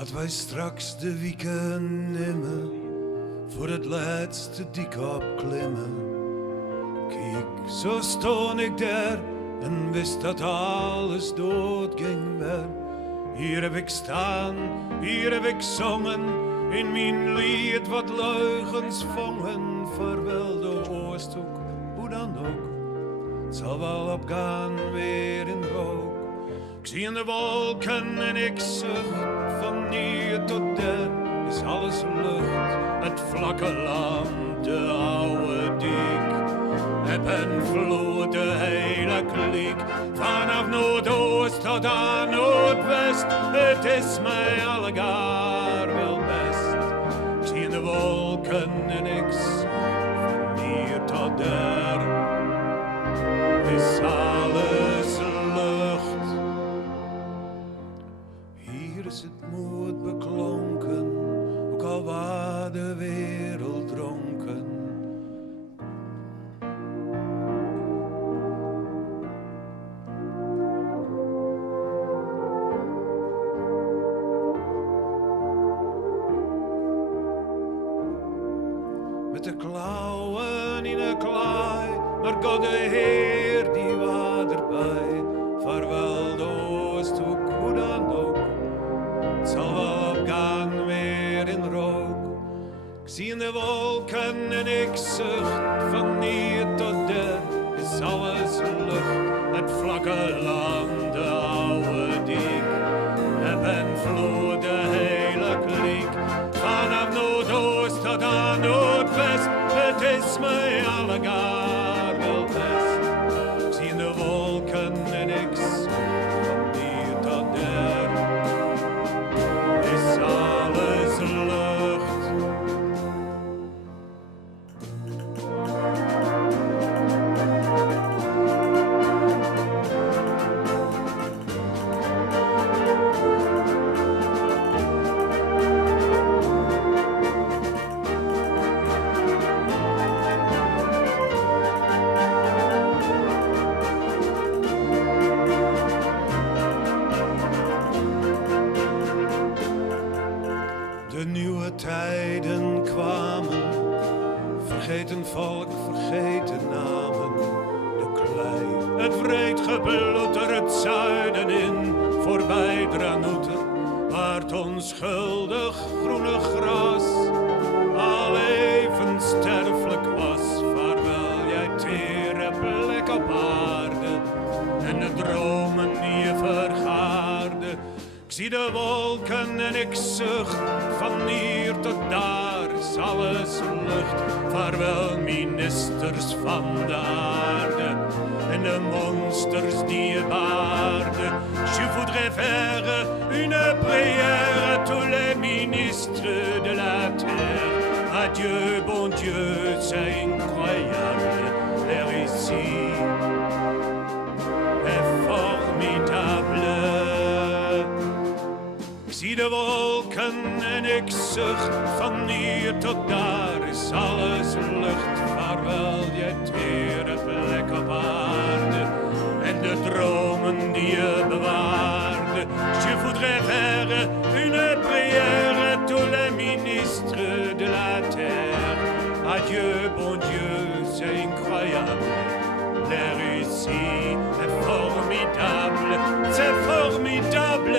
Als wij straks de wieken nemen, voor het laatste dik opklimmen. Kijk, zo stond ik daar en wist dat alles dood ging weer. Hier heb ik staan, hier heb ik zongen, in mijn lied wat leugens vangen. Vaarwel de oosthoek, hoe dan ook, het zal wel opgaan weer in rook. Ik zie in de wolken en ik zucht, van hier tot daar is alles lucht. Het vlakke land, de oude dik, heb en vloed de hele kliek. Vanaf Noordoost tot aan Noordwest, het is mij allegaar wel best. Ik zie in de wolken en ik zucht, van hier tot daar is alles lucht. Hier is het moed beklonken, ook al waar de wereld dronken. Met de klauwen in de klei, maar God de Heer die was erbij. Vaarwel de oosthoek, hoe dan ook, het zal wel opgaan weer in rook. Ik zie in de wolken en ik zucht, van hier tot daar is alles lucht. Het vlakke land, de oude dik, heb en vloed de hele kliek. Vanaf Noordoost tot aan Noordwest, het is mij allegaar wel best. Ik zie in de wolken en ik zucht, van hier tot daar is alles lucht. De nieuwe tijden kwamen, vergeten volk, vergeten namen. De klei, het wreed gebloeter, het zuiden in, voorbij Dranouter, waar het onschuldig groene gras al even sterfelijk was. Vaarwel, jij tere plek op aarde, en de dromen die je vergaarde. Ik zie de wolken en ik zucht, van hier tot daar is alles lucht. Vaarwel ministers van de aarde en de monsters die je baarden. Je voudrais faire une prière à tous les ministres de la terre. Adieu bon Dieu, c'est incroyable, l'air ici est formidable. Ik zie de wolken en ik zucht, van hier tot daar is alles lucht. Vaarwel, jij tere plek op aarde en de dromen die je bewaarde. Je voudrais faire une prière à tous les ministres de la terre. Adieu, bon Dieu, c'est incroyable. L'air ici est formidable, c'est formidable.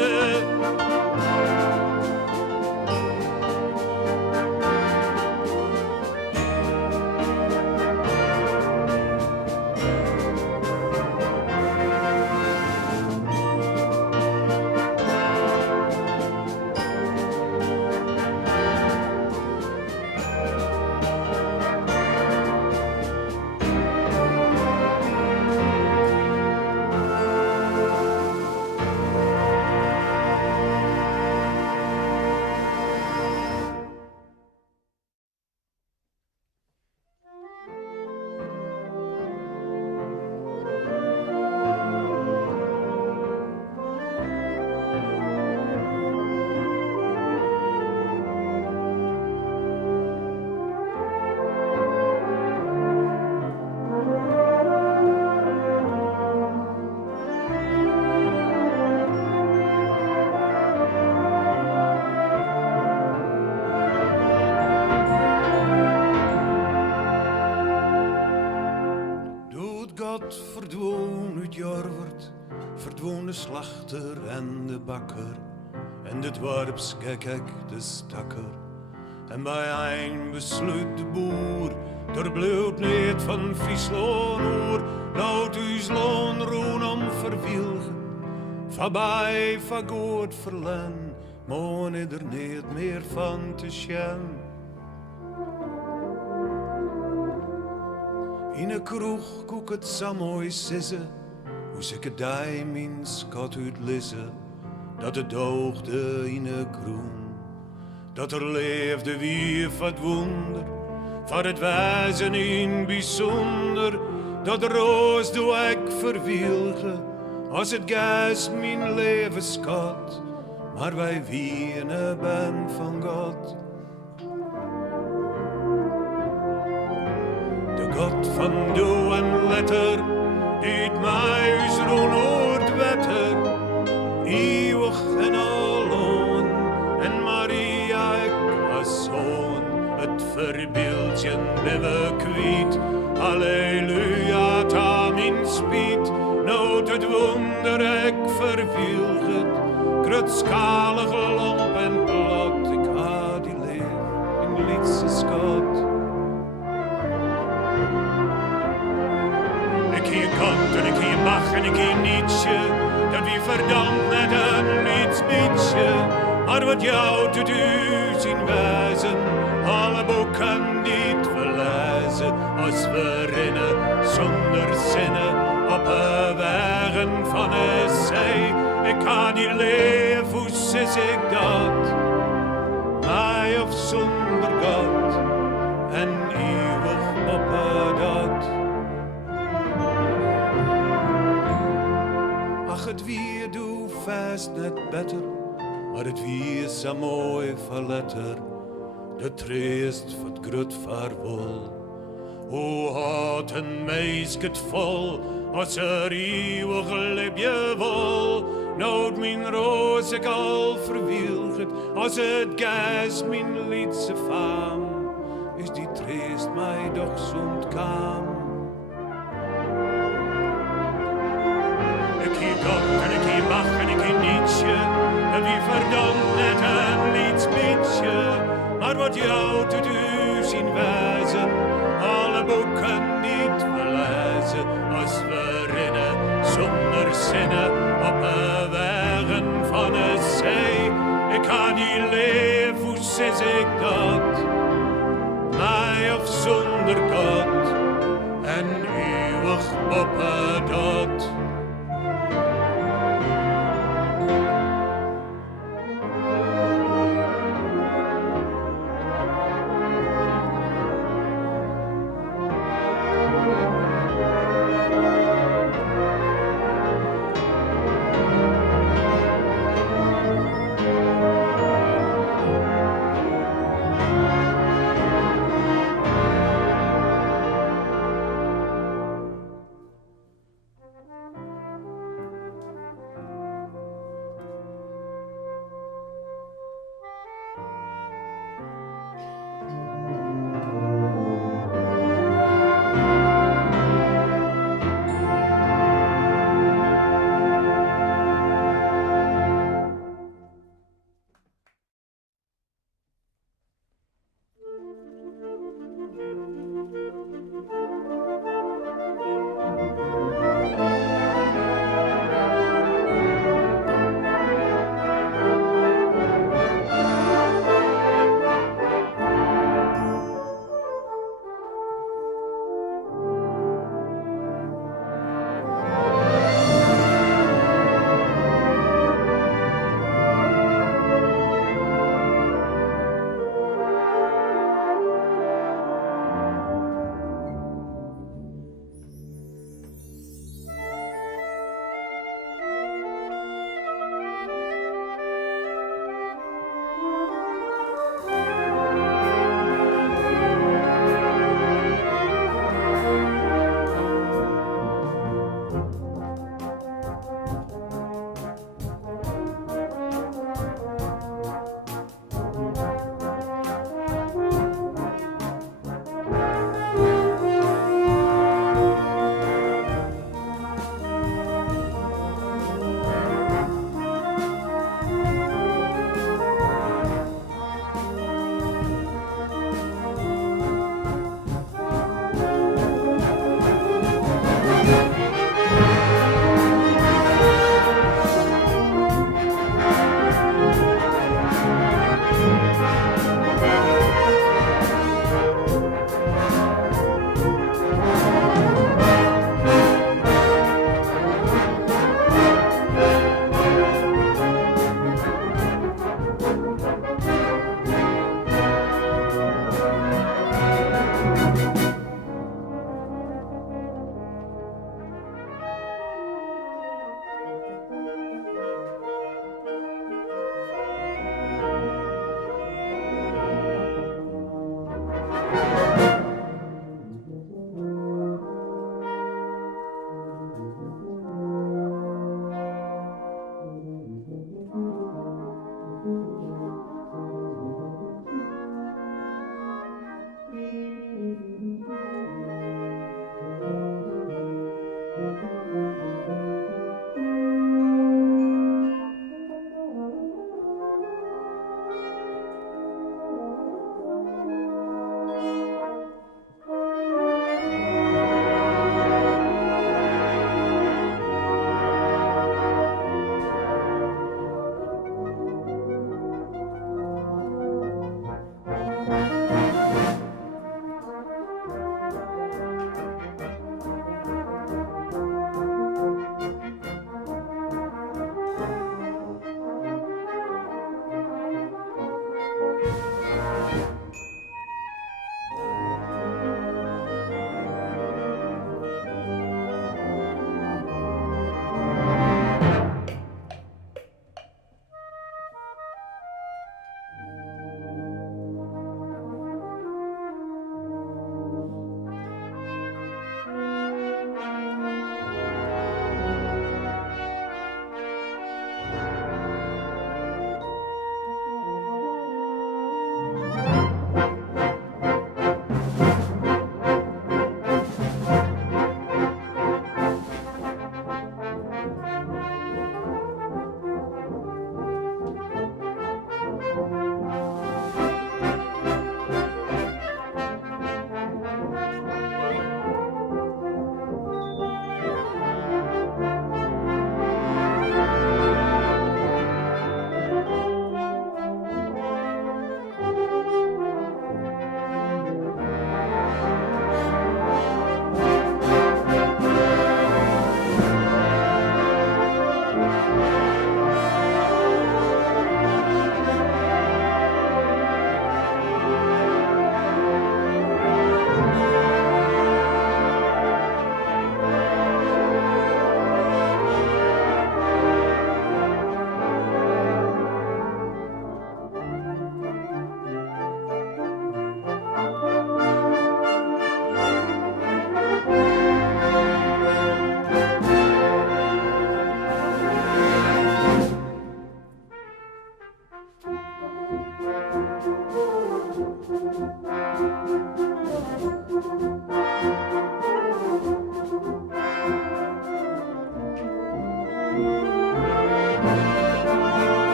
bakker en de dwarpsgekek de stakker. En bij een besluit de boer, der bloed niet van Friesland oer, laat uw loon roen om verwielgen, voorbij van goed verlen, moon er niet meer van te schen. In een kroeg koek het zo mooi sissen, hoe ze kedij mijn schat uitlissen, dat het doogde in een groen. Dat er leefde wie wat wonder, van het wijzen in bijzonder, dat de roos doe ik verwielge, als het geest mijn leven schat, maar wij wienen ben van God. De God van doe en letter, die mij uw roen hoort wetter, eeuwig en alloon, en Maria ik als zoon, het verbeeldje ben we kwiet, halleluja, ta min spiet, nood het wonder ik verwielget, krutskalig lomp en plat, ik ha die leef in liedse schat. Ik hier Kant en ik hier Bach en ik hier Nietzsche, dat wie verdampt net een liedspietje, maar wat jou te doen zien wijzen, alle boeken niet verlezen, als we rennen zonder zinnen, op een wegen van een zee. Ik kan niet leven, hoe zis ik dat, mij of zonder God, en eeuwig op dat. Ach, het wie doe vast net beter, maar het wie is zo mooi verletter, de treest van het grut vaarwel. Hoe had een meisje het vol, als er eeuwig leefje wil, nood mijn roos ik al verwielget, als het geest mijn liedse faam, is die treest mij doch zond kaam. Ik hier Kant en ik hier Bach en ik hier Nietzsche, dat wie verdampt net een liedspietje, maar wat jou te doen zien wijzen, alle boeken niet verlezen, als we rennen zonder zinnen, op een wegen van een zee. Ik kan niet leven, hoe zis ik dat, mij of zonder God, en eeuwig op dat.